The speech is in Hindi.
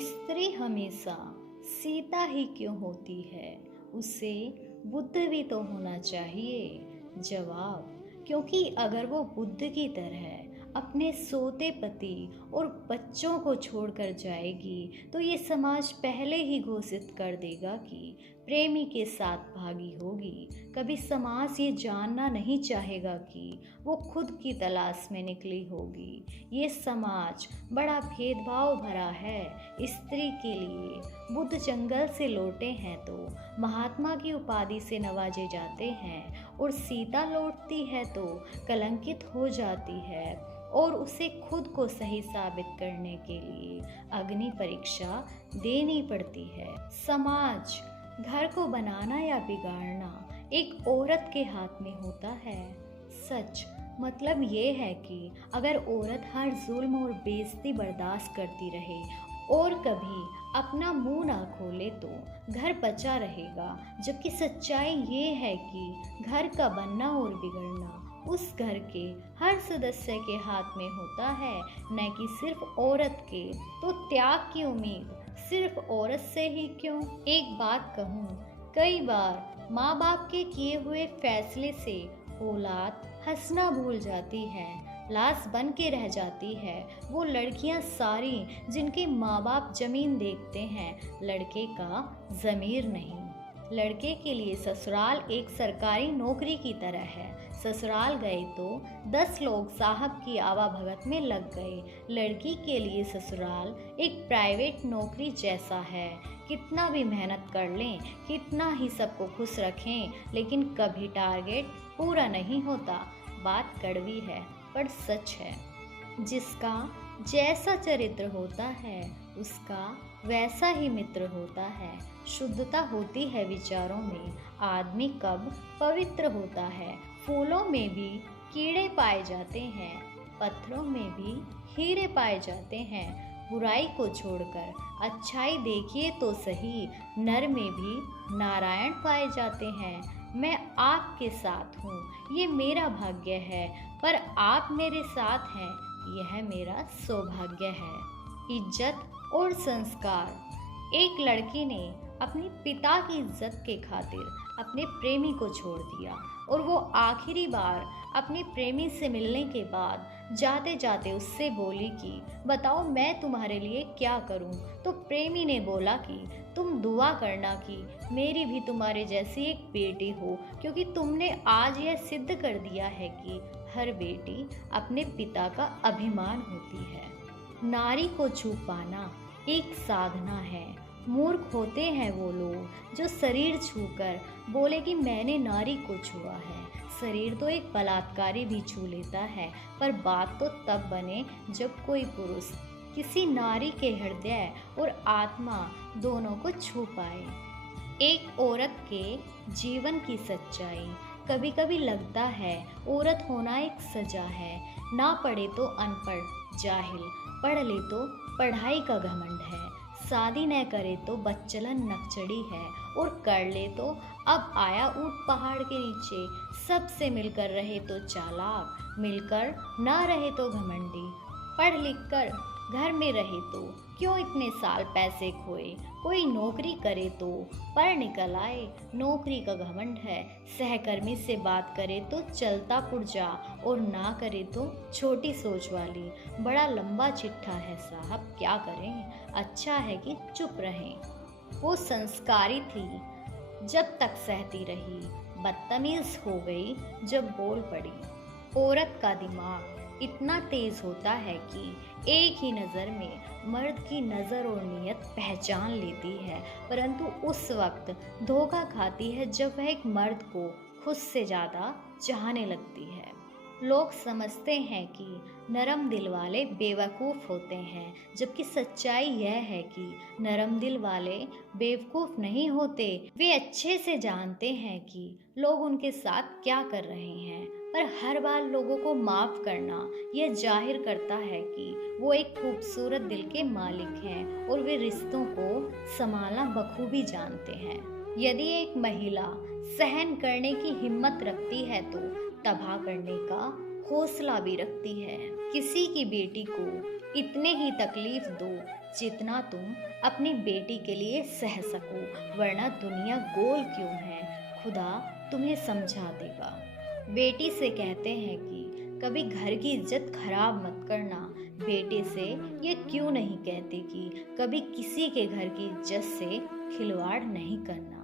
स्त्री हमेशा सीता ही क्यों होती है? उसे बुद्ध भी तो होना चाहिए। जवाब: क्योंकि अगर वो बुद्ध की तरह अपने सोते पति और बच्चों को छोड़कर जाएगी तो ये समाज पहले ही घोषित कर देगा कि प्रेमी के साथ भागी होगी। कभी समाज ये जानना नहीं चाहेगा कि वो खुद की तलाश में निकली होगी। ये समाज बड़ा भेदभाव भरा है। स्त्री के लिए बुद्ध जंगल से लौटे हैं तो महात्मा की उपाधि से नवाजे जाते हैं, और सीता लौटती है तो कलंकित हो जाती है और उसे खुद को सही साबित करने के लिए अग्नि परीक्षा देनी पड़ती है। समाज, घर को बनाना या बिगाड़ना एक औरत के हाथ में होता है। सच मतलब ये है कि अगर औरत हर जुल्म और बेइज्जती बर्दाश्त करती रहे और कभी अपना मुंह ना खोले तो घर बचा रहेगा। जबकि सच्चाई ये है कि घर का बनना और बिगड़ना उस घर के हर सदस्य के हाथ में होता है, न कि सिर्फ औरत के। तो त्याग की उम्मीद सिर्फ औरत से ही क्यों? एक बात कहूँ, कई बार माँ बाप के किए हुए फैसले से औलाद हंसना भूल जाती है, लाश बन के रह जाती है। वो लड़कियां सारी जिनके माँ बाप जमीन देखते हैं, लड़के का ज़मीर नहीं। लड़के के लिए ससुराल एक सरकारी नौकरी की तरह है। ससुराल गए तो 10 लोग साहब की आवाभगत में लग गए। लड़की के लिए ससुराल एक प्राइवेट नौकरी जैसा है। कितना भी मेहनत कर लें, कितना ही सबको खुश रखें, लेकिन कभी टारगेट पूरा नहीं होता। बात कड़वी है पर सच है। जिसका जैसा चरित्र होता है उसका वैसा ही मित्र होता है। शुद्धता होती है विचारों में। आदमी कब पवित्र होता है? फूलों में भी कीड़े पाए जाते हैं, पत्थरों में भी हीरे पाए जाते हैं। बुराई को छोड़कर अच्छाई देखिए तो सही, नर में भी नारायण पाए जाते हैं। मैं आपके साथ हूँ, ये मेरा भाग्य है, पर आप मेरे साथ हैं, यह मेरा सौभाग्य है। इज्जत और संस्कार। एक लड़की ने अपनी पिता की इज्जत के खातिर अपने प्रेमी को छोड़ दिया, और वो आखिरी बार अपने प्रेमी से मिलने के बाद जाते जाते उससे बोली कि बताओ मैं तुम्हारे लिए क्या करूं? तो प्रेमी ने बोला कि तुम दुआ करना कि मेरी भी तुम्हारे जैसी एक बेटी हो, क्योंकि तुमने आज यह सिद्ध कर दिया है कि हर बेटी अपने पिता का अभिमान होती है। नारी को छू पाना एक साधना है। मूर्ख होते हैं वो लोग जो शरीर छूकर बोले कि मैंने नारी को छुआ है। शरीर तो एक बलात्कारी भी छू लेता है, पर बात तो तब बने जब कोई पुरुष किसी नारी के हृदय और आत्मा दोनों को छू पाए। एक औरत के जीवन की सच्चाई। कभी कभी लगता है औरत होना एक सजा है। ना पढ़े तो अनपढ़ जाहिल, पढ़ ले तो पढ़ाई का घमंड है। शादी न करे तो बच्चलन नकचड़ी है, और कर ले तो अब आया ऊंट पहाड़ के नीचे। सबसे मिलकर रहे तो चालाक, मिलकर ना रहे तो घमंडी। पढ़ लिख कर घर में रहे तो क्यों इतने साल पैसे खोए। कोई नौकरी करे तो पर निकल आए, नौकरी का घमंड है। सहकर्मी से बात करे तो चलता पुर्जा, और ना करे तो छोटी सोच वाली। बड़ा लंबा चिट्ठा है साहब, क्या करें? अच्छा है कि चुप रहें। वो संस्कारी थी जब तक सहती रही, बदतमीज हो गई जब बोल पड़ी। औरत का दिमाग इतना तेज होता है कि एक ही नज़र में मर्द की नज़र और नीयत पहचान लेती है, परंतु उस वक्त धोखा खाती है जब वह एक मर्द को खुद से ज़्यादा चाहने लगती है। लोग समझते हैं कि नरम दिल वाले बेवकूफ़ होते हैं, जबकि सच्चाई यह है कि नरम दिल वाले बेवकूफ़ नहीं होते। वे अच्छे से जानते हैं कि लोग उनके साथ क्या कर रहे हैं, पर हर बार लोगों को माफ़ करना यह जाहिर करता है कि वो एक खूबसूरत दिल के मालिक हैं, और वे रिश्तों को संभालना बखूबी जानते हैं। यदि एक महिला सहन करने की हिम्मत रखती है तो तबाह करने का हौसला भी रखती है। किसी की बेटी को इतने ही तकलीफ दो जितना तुम अपनी बेटी के लिए सह सको, वरना दुनिया गोल क्यों है, खुदा तुम्हें समझा देगा। बेटी से कहते हैं कि कभी घर की इज्जत खराब मत करना। बेटे से ये क्यों नहीं कहते कि कभी किसी के घर की इज्जत से खिलवाड़ नहीं करना।